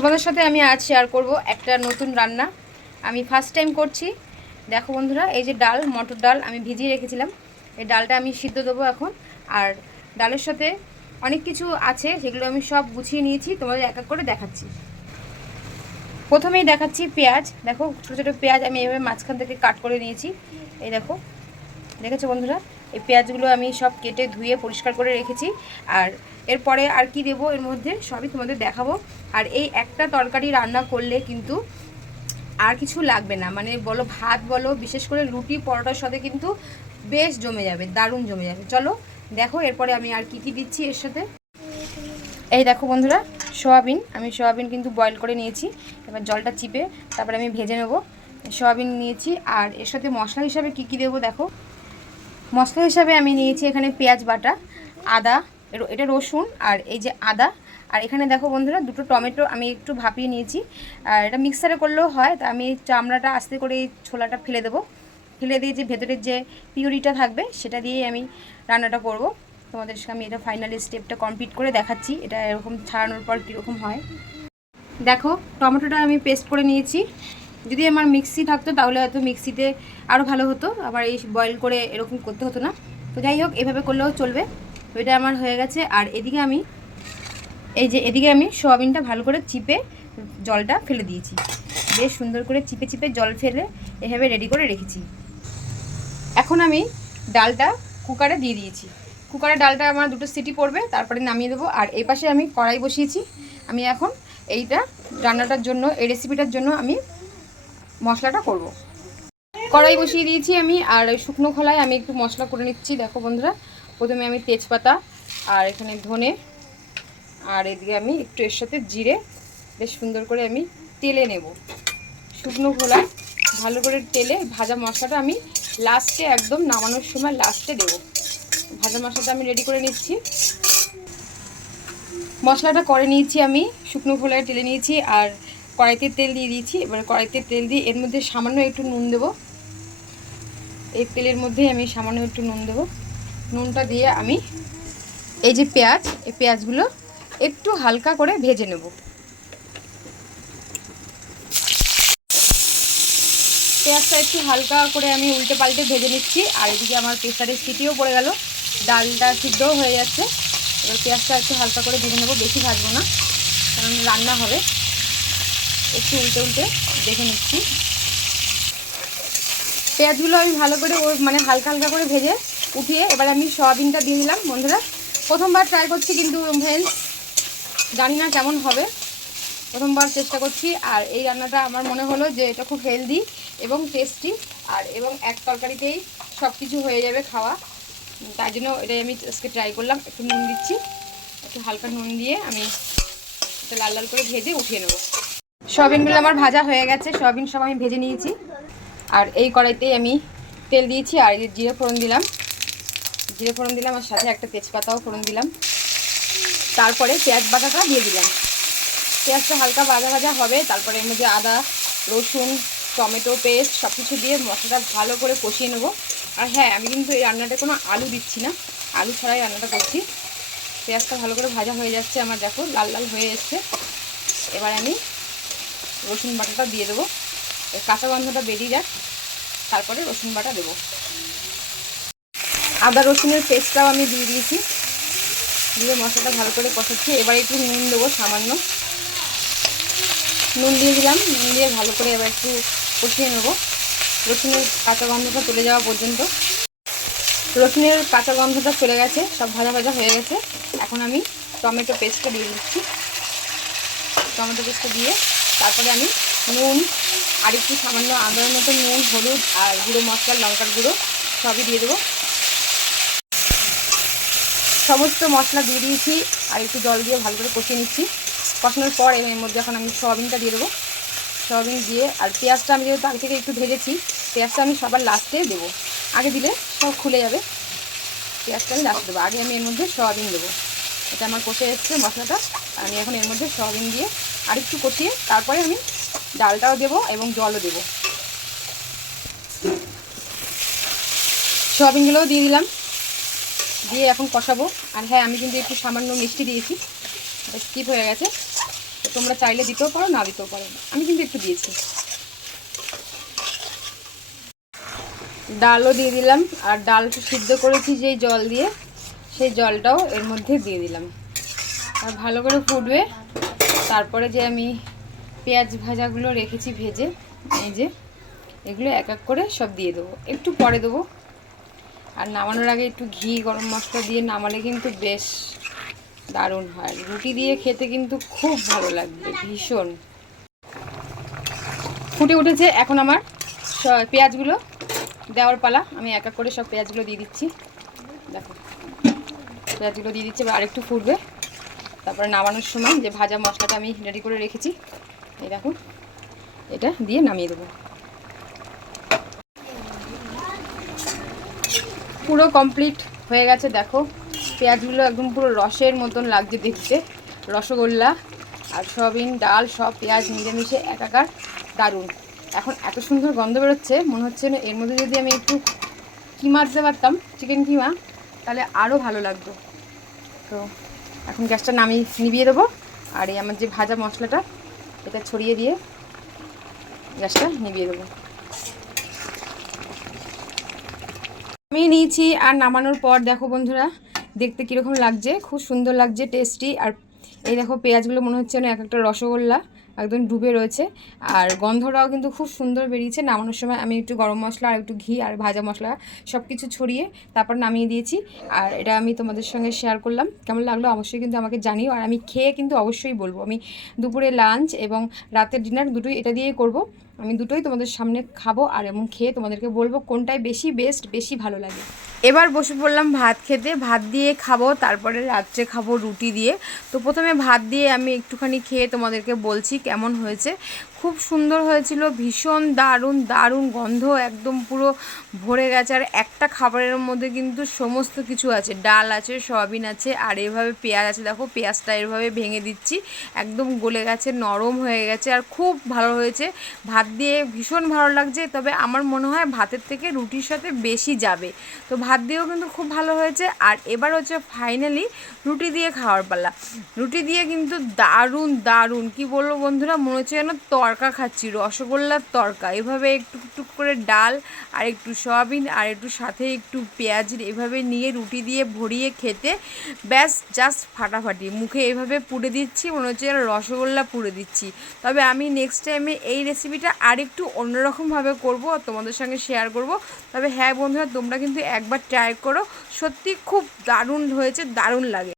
তোমাদের সাথে আমি আজ শেয়ার করব একটা নতুন রান্না। আমি ফার্স্ট টাইম করছি। দেখো বন্ধুরা, এই যে ডাল, মটর ডাল আমি ভিজিয়ে রেখেছিলাম, এই ডালটা আমি সিদ্ধ দেবো এখন। আর ডালের সাথে অনেক কিছু আছে, সেগুলো আমি সব গুছিয়ে নিয়েছি, তোমাদের এক এক করে দেখাচ্ছি। প্রথমেই দেখাচ্ছি পেঁয়াজ। দেখো ছোটো ছোটো পেঁয়াজ আমি এভাবে মাঝখান থেকে কাট করে নিয়েছি। এই দেখো, দেখেছো বন্ধুরা, এই পেঁয়াজগুলো আমি সব কেটে ধুয়ে পরিষ্কার করে রেখেছি। আর এরপরে আর কি দেবো এর মধ্যে সবই তোমাদের দেখাবো। আর এই একটা তরকারি রান্না করলে কিন্তু আর কিছু লাগবে না, মানে বলো ভাত বলো, বিশেষ করে রুটি পরোটার সাথে কিন্তু বেশ জমে যাবে, দারুণ জমে যাবে। চলো দেখো এরপরে আমি আর কি দিচ্ছি এর সাথে। এই দেখো বন্ধুরা, আমি সোয়াবিন কিন্তু বয়েল করে নিয়েছি। এবার জলটা চিপে তারপরে আমি ভেজে নেব। সোয়াবিন নিয়েছি। আর এর সাথে মশলা হিসাবে কি দেবো দেখো। মশলা হিসাবে আমি নিয়েছি এখানে পেঁয়াজ বাটা, আদা, এটা রসুন, আর এই যে আদা। আর এখানে দেখো বন্ধুরা, দুটো টমেটো আমি একটু ভাপিয়ে নিয়েছি। আর এটা মিক্সারে করলেও হয়, তা আমি চামড়াটা আস্তে করে এই ছোলাটা ফেলে দেবো। ফেলে দিয়ে যে ভেতরের যে পিউরিটা থাকবে সেটা দিয়েই আমি রান্নাটা করব। তোমাদের সাথে আমি এটা ফাইনাল স্টেপটা কমপ্লিট করে দেখাচ্ছি, এটা এরকম ছাড়ানোর পর কীরকম হয়। দেখো টমেটোটা আমি পেস্ট করে নিয়েছি। যদি আমার মিক্সি থাকতো তাহলে হয়তো মিক্সিতে আরও ভালো হতো, আবার এই বয়েল করে এরকম করতে হতো না। তো যাই হোক, এভাবে করলেও চলবে। তো এটা আমার হয়ে গেছে। আর এদিকে আমি সোয়াবিনটা ভালো করে চিপে জলটা ফেলে দিয়েছি। বেশ সুন্দর করে চিপে চিপে জল ফেলে এভাবে রেডি করে রেখেছি। এখন আমি ডালটা কুকারে দিয়ে দিয়েছি। কুকারে ডালটা আমার দুটো সিটি পড়বে, তারপরে নামিয়ে দেবো। আর এই পাশে আমি কড়াই বসিয়েছি। আমি এখন এইটা রান্নাটার জন্য, এই রেসিপিটার জন্য আমি মশলাটা করব। কড়াই বসিয়ে দিয়েছি আমি। আর শুকনো খোলায় আমি একটু মশলা করে নিচ্ছি। দেখো বন্ধুরা, প্রথমে আমি তেজপাতা, আর এখানে ধনে, আর এদিকে আমি একটু এর সাথে জিরে বেশ সুন্দর করে আমি তেলে নেব। শুকনো খোলায় ভালো করে তেলে ভাজা মশলাটা আমি লাস্টে, একদম নামানোর সময় লাস্টে দেব। ভাজা মশলাটা আমি রেডি করে নিচ্ছি। মশলাটা করে নিয়েছি আমি, শুকনো খোলায় তেলে নিয়েছি। আর কড়াইতে তেল দিয়ে দিয়েছি। এবার কড়াইতে তেল দিয়ে এর মধ্যে সামান্য একটু নুন দেবো। এই তেলের মধ্যে আমি সামান্য একটু নুন দেবো। নুনটা দিয়ে আমি এই যে এই পেঁয়াজগুলো একটু হালকা করে ভেজে নেব। পেঁয়াজটা একটু হালকা করে আমি উল্টে পাল্টে ভেজে নিচ্ছি। আর এদিকে আমার প্রেসারের সিটিও পড়ে গেল, ডালটা সিদ্ধও হয়ে যাচ্ছে। এবার পেঁয়াজটা একটু হালকা করে ভেজে নেবো, বেশি ভাজবো না, কারণ রান্না হবে। একটু উল্টে উল্টে দেখে নিচ্ছি। পেঁয়াজগুলো আমি ভালো করে মানে হালকা হালকা করে ভেজে উঠিয়ে এবার আমি সয়াবিনটা দিয়ে দিলাম। বন্ধুরা, প্রথমবার ট্রাই করছি, কিন্তু ফ্রেন্ডস জানি না কেমন হবে, প্রথমবার চেষ্টা করছি। আর এই রান্নাটা আমার মনে হলো যে এটা খুব হেলদি এবং টেস্টি, আর এবং এক তরকারিতেই সব কিছু হয়ে যাবে খাওয়া। তাই জন্য এটাই আমি আজকে ট্রাই করলাম। একটু নুন দিচ্ছি, একটু হালকা নুন দিয়ে আমি এটা লাল লাল করে ভেজে উঠিয়ে নেব। সয়াবিনগুলো আমার ভাজা হয়ে গেছে, সয়াবিন সব আমি ভেজে নিয়েছি। আর এই কড়াইতেই আমি তেল দিয়েছি। আর এই জিরে ফোড়ন দিলাম, আর সাথে একটা তেজপাতাও ফোড়ন দিলাম। তারপরে পেঁয়াজ বাটাটা দিয়ে দিলাম। পেঁয়াজটা হালকা ভাজা ভাজা হবে, তারপরে এর মধ্যে আদা, রসুন, টমেটো পেস্ট সব কিছু দিয়ে মশলাটা ভালো করে কষিয়ে নেবো। আর হ্যাঁ, আমি কিন্তু এই রান্নাটা কোনো আলু দিচ্ছি না, আলু ছাড়াই রান্নাটা করছি। পেঁয়াজটা ভালো করে ভাজা হয়ে যাচ্ছে আমার, দেখো লাল লাল হয়ে এসছে। এবার আমি রসুন বাটাটা দিয়ে দেবো, কাঁচা গন্ধটা বেরিয়ে যাক, তারপরে রসুন বাটা দেবো। আদা রসুনের পেস্টটাও আমি দিয়ে দিয়েছি, দিয়ে মশলাটা ভালো করে কষাচ্ছি। এবার একটু নুন দেবো, সামান্য নুন দিয়ে দিলাম। নুন দিয়ে ভালো করে এবার একটু কষিয়ে নেবো, রসুনের কাঁচা গন্ধটা চলে যাওয়া পর্যন্ত। রসুনের কাঁচা গন্ধটা চলে গেছে, সব ভাজা ভাজা হয়ে গেছে। এখন আমি টমেটো পেস্টটা দিয়ে দিচ্ছি। টমেটো পেস্টটা দিয়ে তারপরে আমি নুন, আর একটু সামান্য আদার মতো নুন, হলুদ, আর গুঁড়ো মশলা, লঙ্কার গুঁড়ো সবই দিয়ে দেবো। সমস্ত মশলা দিয়ে দিয়েছি। আর একটু জল দিয়ে ভালো করে কষিয়ে নিচ্ছি। কষানোর পর এর মধ্যে এখন আমি সয়াবিনটা দিয়ে দেবো। সয়াবিন দিয়ে, আর পেঁয়াজটা আমি যেহেতু আগে থেকে একটু ভেজেছি, পেঁয়াজটা আমি সবার লাস্টে দেবো। আগে দিলে সব খুলে যাবে, পেঁয়াজটা আমি লাস্টে দেবো। আগে আমি এর মধ্যে সয়াবিন দেবো। এটা আমার কষে এসছে মশলাটা। আমি এখন এর মধ্যে সয়াবিন দিয়ে আরেকটু কষিয়ে তারপরে আমি ডালটাও দেবো এবং জলও দেবো। সয়াবিনগুলোও দিয়ে দিলাম, দিয়ে এখন কষাবো। আর হ্যাঁ, আমি কিন্তু একটু সামান্য মিষ্টি দিয়েছি, এটা স্কিপ হয়ে গেছে। তো তোমরা চাইলে দিতেও পারো, না দিতেও পারো, আমি কিন্তু একটু দিয়েছি। ডালও দিয়ে দিলাম, আর ডালটা সিদ্ধ করেছি যেই জল দিয়ে, সেই জলটাও এর মধ্যে দিয়ে দিলাম। আর ভালো করে ফুটবে। তারপরে যে আমি পেঁয়াজ ভাজাগুলো রেখেছি ভেজে, এই যে এগুলো এক এক করে সব দিয়ে দেবো, একটু পরে দেবো। আর নামানোর আগে একটু ঘি গরম মশলা দিয়ে নামালে কিন্তু বেশ দারুণ হয়। রুটি দিয়ে খেতে কিন্তু খুব ভালো লাগবে, ভীষণ। ফুটে উঠেছে, এখন আমার পেঁয়াজগুলো দেওয়ার পালা। আমি এক এক করে সব পেঁয়াজগুলো দিয়ে দিচ্ছি। দেখো পেঁয়াজগুলো দিয়ে দিচ্ছি, আর একটু ফুটবে। তারপরে নামানোর সময় যে ভাজা মশলাটা আমি রেডি করে রেখেছি, এই দেখো এটা দিয়ে নামিয়ে দেবো। পুরো কমপ্লিট হয়ে গেছে। দেখো পেঁয়াজগুলো একদম পুরো রসের মতন লাগছে দেখতে, রসগোল্লা আর সয়াবিন ডাল সব পেঁয়াজ মিলেমিশে একাকার, দারুণ। এখন এত সুন্দর গন্ধ বেরোচ্ছে, মনে হচ্ছে না এর মধ্যে যদি আমি একটু কিমা দিতে পারতাম, চিকেন কিমা, তাহলে আরও ভালো লাগতো। তো এখন গ্যাসটা নিভিয়ে দেবো, আর এই আমার যে ভাজা মশলাটা এটা ছড়িয়ে দিয়ে গ্যাসটা নিভিয়ে দেবো। আমি নিয়েছি, আর নামানোর পর দেখো বন্ধুরা দেখতে কীরকম লাগছে, খুব সুন্দর লাগছে, টেস্টি। আর এই দেখো পেঁয়াজগুলো মনে হচ্ছে না এক একটা রসগোল্লা একদম ডুবে রয়েছে, আর গন্ধটাও কিন্তু খুব সুন্দর বেরিয়েছে। নামানোর সময় আমি একটু গরম মশলা আর একটু ঘি আর ভাজা মশলা সব কিছু ছড়িয়ে তারপর নামিয়ে দিয়েছি। আর এটা আমি তোমাদের সঙ্গে শেয়ার করলাম, কেমন লাগলো অবশ্যই কিন্তু আমাকে জানিও। আর আমি খেয়ে কিন্তু অবশ্যই বলবো। আমি দুপুরে লাঞ্চ এবং রাতের ডিনার দুটোই এটা দিয়েই করব। আমি দুটোই তোমাদের সামনে খাবো, আর এবং খেয়ে তোমাদেরকে বলবো কোনটাই বেশি বেস্ট, বেশি ভালো লাগে। এবার বসে পড়লাম ভাত খেতে। ভাত দিয়ে খাবো, তারপরে রাত্রে খাবো রুটি দিয়ে। তো প্রথমে ভাত দিয়ে আমি একটুখানি খেয়ে তোমাদেরকে বলছি কেমন হয়েছে। খুব সুন্দর হয়েছিল, ভীষণ দারুণ দারুণ গন্ধ, একদম পুরো ভরে গেছে। আর একটা খাবারের মধ্যে কিন্তু সমস্ত কিছু আছে, ডাল আছে, সয়াবিন আছে, আর এভাবে পেঁয়াজ আছে। দেখো পেঁয়াজটা এভাবে ভেঙে দিচ্ছি, একদম গলে গেছে, নরম হয়ে গেছে, আর খুব ভালো হয়েছে। ভাত দিয়ে ভীষণ ভালো লাগছে, তবে আমার মনে হয় ভাতের থেকে রুটির সাথে বেশি যাবে। তো ভাত দিয়েও কিন্তু খুব ভালো হয়েছে। আর এবার হচ্ছে ফাইনালি রুটি দিয়ে খাওয়ার পালা। রুটি দিয়ে কিন্তু দারুণ দারুণ, কি বলবো বন্ধুরা, মনে হচ্ছে যেন তরকা খাচ্ছি, রসগোল্লার তরকা। এভাবে একটু একটু করে ডাল আর একটু সয়াবিন আর একটু সাথে একটু পেঁয়াজের এভাবে নিয়ে রুটি দিয়ে ভরিয়ে খেতে ব্যাস জাস্ট ফাটাফাটি। মুখে এভাবে পুড়ে দিচ্ছি, মনে হচ্ছে যেন রসগোল্লা পুড়ে দিচ্ছি। তবে আমি নেক্সট টাইমে এই রেসিপিটা আরেকটু অন্যরকমভাবে করব, আর তোমাদের সঙ্গে শেয়ার করব। তবে হ্যাঁ বন্ধুরা, তোমরা কিন্তু একবার ট্রাই করো, সত্যি খুব দারুণ হয়েছে, দারুণ লাগে।